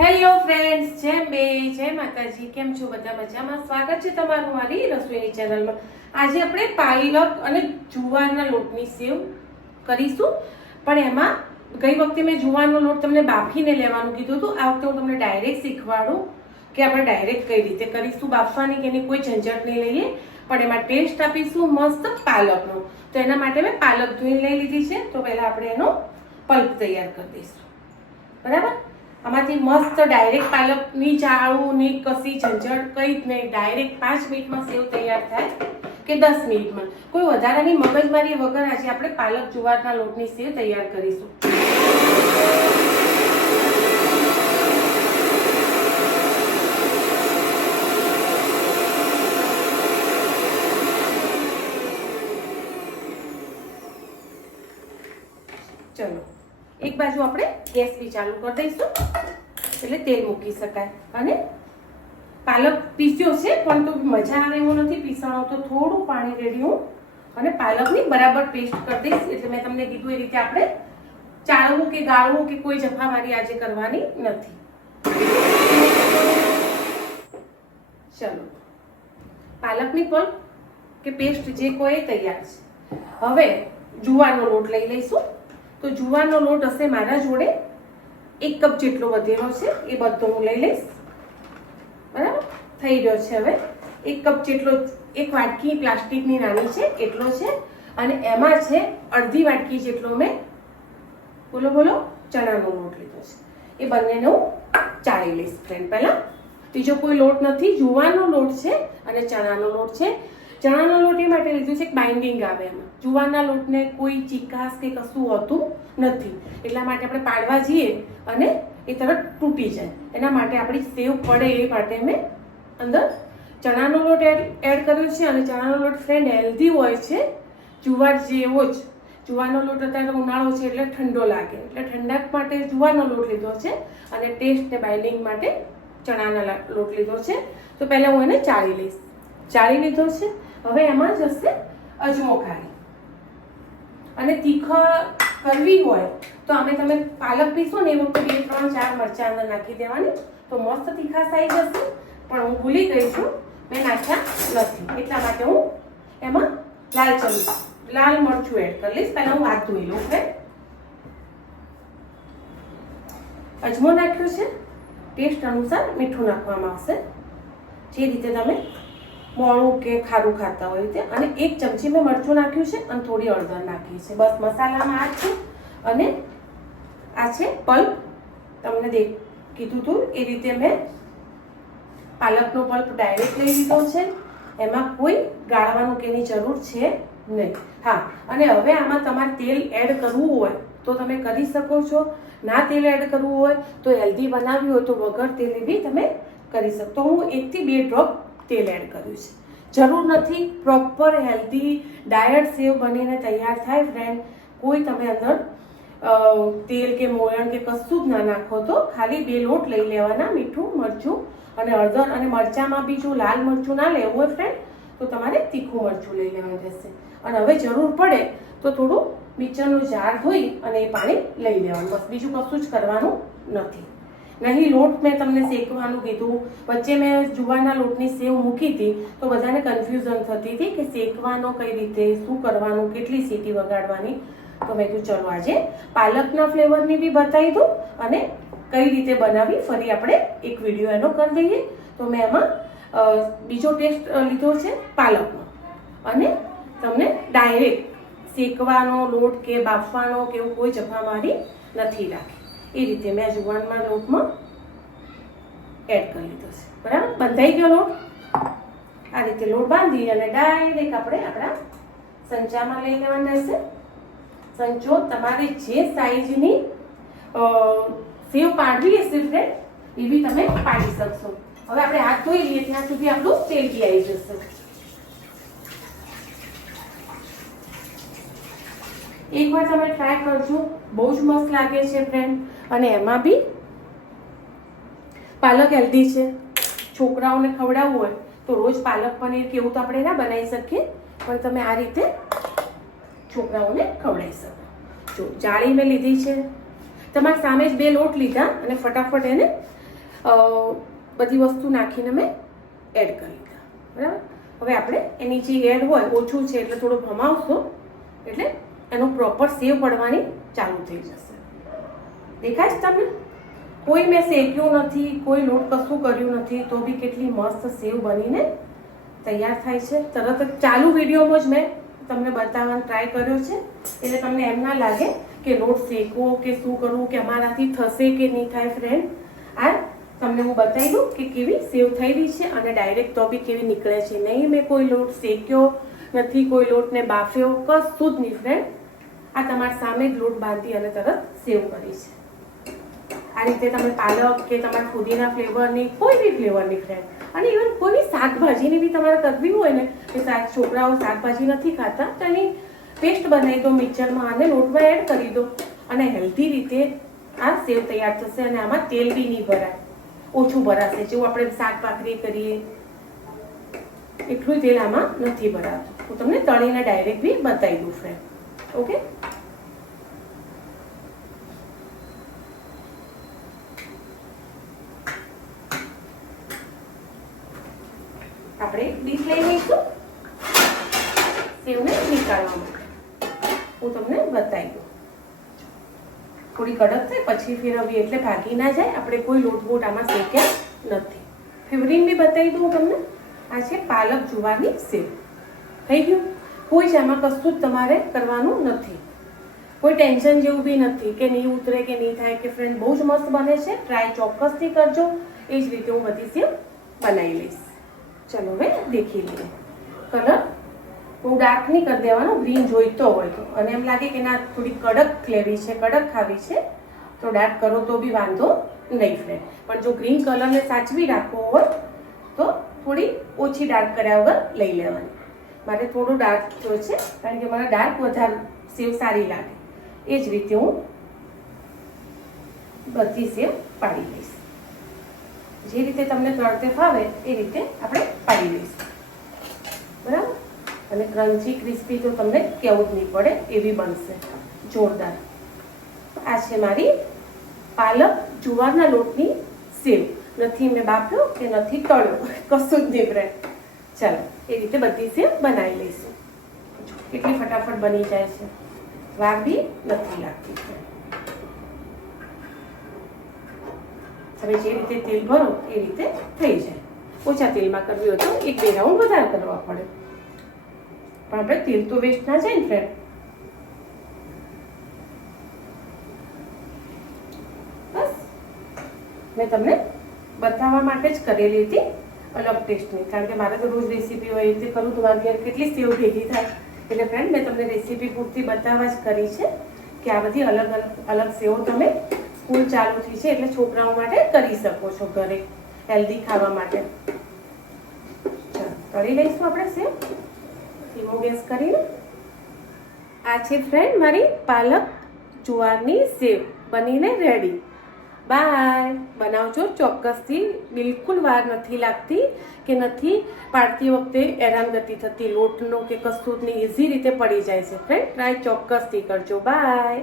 Hello friends જેમ બે જય માતાજી, કેમ છો બધા મજામાં? સ્વાગત છે તમારું મારી રસોઈની ચેનલમાં આજે આપણે પાલક અને જુવારના લોટની સેવ કરીશું. પણ એમાં ગઈ વખતે મેં જુવારનો લોટ તમને બાફીને લેવાનું કીધું હતું. આ વખતે હું તમને ડાયરેક્ટ શીખવાડું કે આપણે ડાયરેક્ટ કઈ રીતે કરીશું, બાફવાની કે એની કોઈ ઝંઝટ નહીં લઈએ. પણ એમાં ટેસ્ટ આપીશું, મસ્ત પાલકનો તો એના માટે મેં પાલક ધોઈને લઈ લીધી છે. તો પહેલાં આપણે એનો પલ્પ તૈયાર કરી દઈશું. બરાબર? આમાંથી મસ્ત ડાયરેક્ટ પાલકની ચાળું ની કસી ઝંઝટ કંઈ જ નહીં. ડાયરેક્ટ પાંચ મિનિટમાં સેવ તૈયાર થાય કે દસ મિનિટમાં. કોઈ વધારાની મગજમારી વગર આજે આપણે પાલક જુવારના લોટની સેવ તૈયાર કરીશું. ચલો. એક બાજુ આપણે ગેસ બી ચાલુ કરી દઈશું. એટલે તેલ મૂકી શકાય. અને પાલક પીસ્યો છે, પણ તો મજા આવે એવું નથી. પીસણો તો થોડું પાણી રેડી હું. અને પાલકની બરાબર પેસ્ટ કરી દઈશ. એટલે મેં તમને કીધું એ રીતે આપણે ચાળવું કે ગાળવું કે કોઈ જફાવારી આજે કરવાની નથી. ચલો. પાલકની પલ્પ કે પેસ્ટ જે કોઈ તૈયાર છે. હવે જુવારનો લોટ લઈ લઈશું. તો જુવારનો લોટ હશે મારા જોડે. એક કપ જેટલો વધેલો છે, એ બધો હું લઈ લઈશ. બરાબર? થઈ ગયો છે હવે. એક કપ જેટલો, એક વાટકી પ્લાસ્ટિકની નાની છે, એટલો છે. અને એમાં છે, અડધી વાટકી જેટલો મેં, બોલો બોલો, ચણાનો લોટ લીધો છે. એ બંનેને હું ચાળી લઈશ ફ્રેન્ડ પહેલાં બીજો કોઈ લોટ નથી જુવારનો લોટ છે અને ચણાનો લોટ છે. ચણાનો લોટ એ માટે લીધું છે કે બાઇન્ડિંગ આવે એમાં. જુવારના લોટને કોઈ ચીકાશ કે કશું હોતું નથી. એટલા માટે આપણે પાડવા જઈએ અને એ તરત તૂટી જાય. એના માટે આપણી સેવ પડે એ માટે મેં અંદર ચણાનો લોટ એડ એડ કર્યો છે અને ચણાનો લોટ ફ્રેન્ડ હેલ્ધી હોય છે, જુવાર જેવો જ. જુવારનો લોટ અત્યારે ઉનાળો છે એટલે ઠંડો લાગે. એટલે ઠંડક માટે જુવારનો લોટ લીધો છે અને ટેસ્ટ ને બાઇન્ડિંગ માટે ચણાના લોટ લીધો છે. તો પહેલાં હું એને ચાળી લઈશ. ચાળી લીધો છે. હવે એમાં જશે અજમો કાળી અને તીખા કરવી હોય તો અમે તમે પાલક પીસો ને એ વખતે બે, ત્રણ, ચાર મરચાં અંદર નાખી દેવાની. તો મસ્ત તીખાશ આવી જશે. પણ હું ભૂલી ગઈ છું. મેં નાખ્યા નથી. એટલા માટે હું એમાં લાલ ચમચી લાલ મરચું એડ કરી લઈશ. પહેલાં હું હાથ ધોઈ લઉં ફ્રેન્ડ અજમો નાખ્યો છે. ટેસ્ટ અનુસાર મીઠું નાખવામાં આવશે. જે રીતે તમે મોળું કે ખારું ખાતા હોય તે અને એક ચમચી મેં મરચું નાખ્યું છે અને થોડી હળદર નાખી છે. બસ મસાલામાં આ છે અને આ છે પલ્પ. તમને દેખ કીધું હતું એ રીતે મેં પાલકનો પલ્પ ડાયરેક્ટ લઈ લીધો છે. એમાં કોઈ ગાળવાનું કેની જરૂર છે નહીં. હા, અને હવે આમાં તમારે તેલ એડ કરવું હોય તો તમે કરી શકો છો. ના તેલ એડ કરવું હોય તો હેલ્ધી બનાવવી હોય તો વગર તેલ બી તમે કરી શકો. તો હું એકથી બે ડ્રોપ તેલ એડ કર્યું છે. જરૂર નથી પ્રોપર હેલ્ધી ડાયટ સેવ બનીને તૈયાર થાય ફ્રેન્ડ કોઈ તમે અંદર તેલ કે મોયણ કે કશું જ ના નાખો તો ખાલી બે લોટ લઈ લેવાના, મીઠું, મરચું અને હળદર અને મરચાંમાં બી જો લાલ મરચું ના લેવું હોય ફ્રેન્ડ તો તમારે તીખું મરચું લઈ લેવાનું રહેશે અને હવે જરૂર પડે તો થોડું મિક્સરનું જાર ધોઈ અને એ પાણી લઈ લેવાનું. બસ બીજું કશું જ કરવાનું નથી. નહીં, લોટ મેં તમને શેકવાનું કીધું. વચ્ચે મેં જુવારના લોટની સેવ મૂકી હતી, તો બધાને કન્ફ્યુઝન થતી હતી કે શેકવાનો કઈ રીતે, શું કરવાનું, કેટલી સીટી વગાડવાની. તો મેં કીધું, ચલો આજે પાલકના ફ્લેવરની બી બતાવી દઉં અને કઈ રીતે બનાવી, ફરી આપણે એક વીડિયો એનો કરી દઈએ. તો મેં એમાં બીજો ટેસ્ટ લીધો છે પાલકનો. અને તમને ડાયરેક્ટ શેકવાનો, લોટ કે બાફવાનો કે એવું કોઈ જફામારી નથી રાખી. એ રીતે મેં જુવાનમાં લોટમાં એડ કરી લીધો છે. બરાબર? બંધાઈ ગયો લોટ આ રીતે લોટ બાંધી અને ડાયરેક્ટ આપણે આપણા સંચામાં લઈ લેવાના રહેશે. સંચો, તમારે જે સાઈઝની સેવ પાડવી હશે ફ્રેન્ડ એવી તમે પાડી શકશો. હવે આપણે હાથ ધોઈ લઈએ, ત્યાં સુધી આપણું તેલ બી આવી જશે. એકવાર તમે ટ્રાય કરજો. બહુ જ મસ્ત લાગે છે ફ્રેન્ડ અને એમાં બી પાલક હેલ્ધી છે. છોકરાઓને ખવડાવવું હોય તો રોજ પાલક પનીર કેવું તો આપણે ના બનાવી શકીએ, પણ તમે આ રીતે છોકરાઓને ખવડાવી શકો. જો જાળી મેં લીધી છે. તમારી સામે જ બે લોટ લીધા અને ફટાફટ એને બધી વસ્તુ નાખીને મેં એડ કરી દીધા. બરાબર? હવે આપણે એની જે એડ હોય, ઓછું છે એટલે થોડું ભમાવશો, એટલે એનો પ્રોપર સેવ પડવાની ચાલુ થઈ જશે. દેખાય છે તમને? કોઈ મેં શેક્યું નથી, કોઈ લોટ કશું કર્યું નથી, તો બી કેટલી મસ્ત સેવ બનીને તૈયાર થાય છે. તરત જ ચાલુ વિડીયોમાં જ મેં તમને બતાવવાનો ટ્રાય કર્યો છે. એટલે તમને એમ ના લાગે કે લોટ શેકવો કે શું કરવું, કે અમારાથી થશે કે નહીં થાય ફ્રેન્ડ આ તમને હું બતાવી દઉં કે કેવી સેવ થઈ રહી છે અને ડાયરેક્ટ તો બી કેવી નીકળે છે. નહીં મેં કોઈ લોટ શેક્યો નથી, કોઈ લોટને બાફ્યો, કશું જ નહીં ફ્રેન્ડ આ તમારા સામે જ લોટ બાંધી અને તરત સેવ કરી છે. આ રીતે તમે પાલક કે તમારા ફુદીના ફ્લેવરની કોઈ બી ફ્લેવરની ફ્રેન્ડ અને ઇવન કોઈ બી શાકભાજીની બી તમારે કરવી હોય ને, કે શાક છોકરાઓ શાકભાજી નથી ખાતા, તો એની પેસ્ટ બનાવી દો મિક્સરમાં અને લોટમાં એડ કરી દો. અને હેલ્ધી રીતે આ સેવ તૈયાર થશે અને આમાં તેલ બી નહીં ભરાય. ઓછું ભરાશે. જેવું આપણે શાક ભાખરી કરીએ એટલું તેલ આમાં નથી ભરાતું. હું તમને તળીને ડાયરેક્ટ બી બતાવી દઉં ફ્રેન્ડ ઓકે આપણે ડીશ લઈ લઈશું સેવને નીકાળવા હું તમને બતાવી દઉં. થોડી કડક થાય, પછી ફેરવીએ એટલે ભાગી ના જાય. આપણે કોઈ લોટ બોટ આમાં શેક્યા નથી. ફેવરિંગ બી બતાવી દઉં તમને. આ છે પાલક જુવારની સેવ. થઈ ગયું? કોઈ જ આમાં કશું જ તમારે કરવાનું નથી. કોઈ ટેન્શન જેવું બી નથી કે નહીં ઉતરે કે નહીં થાય કે ફ્રેન્ડ બહુ જ મસ્ત બને છે. ટ્રાય ચોક્કસથી કરજો. એ જ રીતે હું બધી સેવ બનાવી લઈશ. ચલો હવે દેખી લઈએ. કલર બહુ ડાર્ક નહીં કરી દેવાનો ગ્રીન જોઈતો હોય તો. અને એમ લાગે કે ના, થોડી કડક લેવી છે, કડક ખાવી છે. તો ડાર્ક કરો તો બી વાંધો નહીં ફ્રેન્ડ પણ જો ગ્રીન કલરને સાચવી રાખવો હોય, તો થોડી ઓછી ડાર્ક કર્યા વગર લઈ લેવાની. મારે થોડું ડાર્ક જો છે કારણ કે મને ડાર્ક વધારે સેવ સારી લાગે. એ જ રીતે હું બધી સેવ પાડી લઈશ. જે રીતે તમને તળતે ફાવે એ રીતે આપણે પાડી લઈશું બરાબર? અને ક્રન્ચી, ક્રિસ્પી તો તમને કેવું જ નહીં પડે એવી બનશે. જોરદાર. આ છે મારી પાલક જુવારના લોટની સેવ. નથી મેં બાફ્યો કે નથી તળ્યો. કશું જ નહીં બ્રેડ ચાલો, એ રીતે બધી સેવ બનાવી લઈશું. કેટલી ફટાફટ બની જાય છે. વાર બી નથી લાગતી. તમે જે રીતે તેલ ભરો એ રીતે થઈ જાય. ઓછા તેલમાં કરવી હોય તો એક બે રાઉન્ડ વધારે કરવા પડે. પણ આપણે તેલ તો વેસ્ટ ના જાય ને ફ્રેન્ડ બસ. મેં તમને બતાવવા માટે જ કરેલી હતી અલગ ટેસ્ટની. કારણ કે મારે તો રોજ રેસીપી હોય એ રીતે કરું તો મારી ઘેર કેટલી સેવ ભેગી થાય. એટલે ફ્રેન્ડ મેં તમને રેસીપી પૂરતી બતાવવા જ કરી છે કે આ બધી અલગ અલગ અલગ સેવો તમે સ્કૂલ ચાલુ થઈ છે એટલે છોકરાઓ માટે કરી શકો છો ઘરે. હેલ્ધી ખાવા માટે. કરી લઈશું આપણે સેવ ધીમો ગેસ કરીને. આ છે ફ્રેન્ડ મારી પાલક જુવારની સેવ. બનીને રેડી બાય બનાવજો ચોક્કસથી. બિલકુલ વાર નથી લાગતી કે નથી પાડતી વખતે હેરાનગતિ થતી, લોટનો કે કસ્તુરની ઇઝી રીતે પડી જાય છે. ફ્રેન્ડ ટ્રાય ચોક્કસથી કરજો. બાય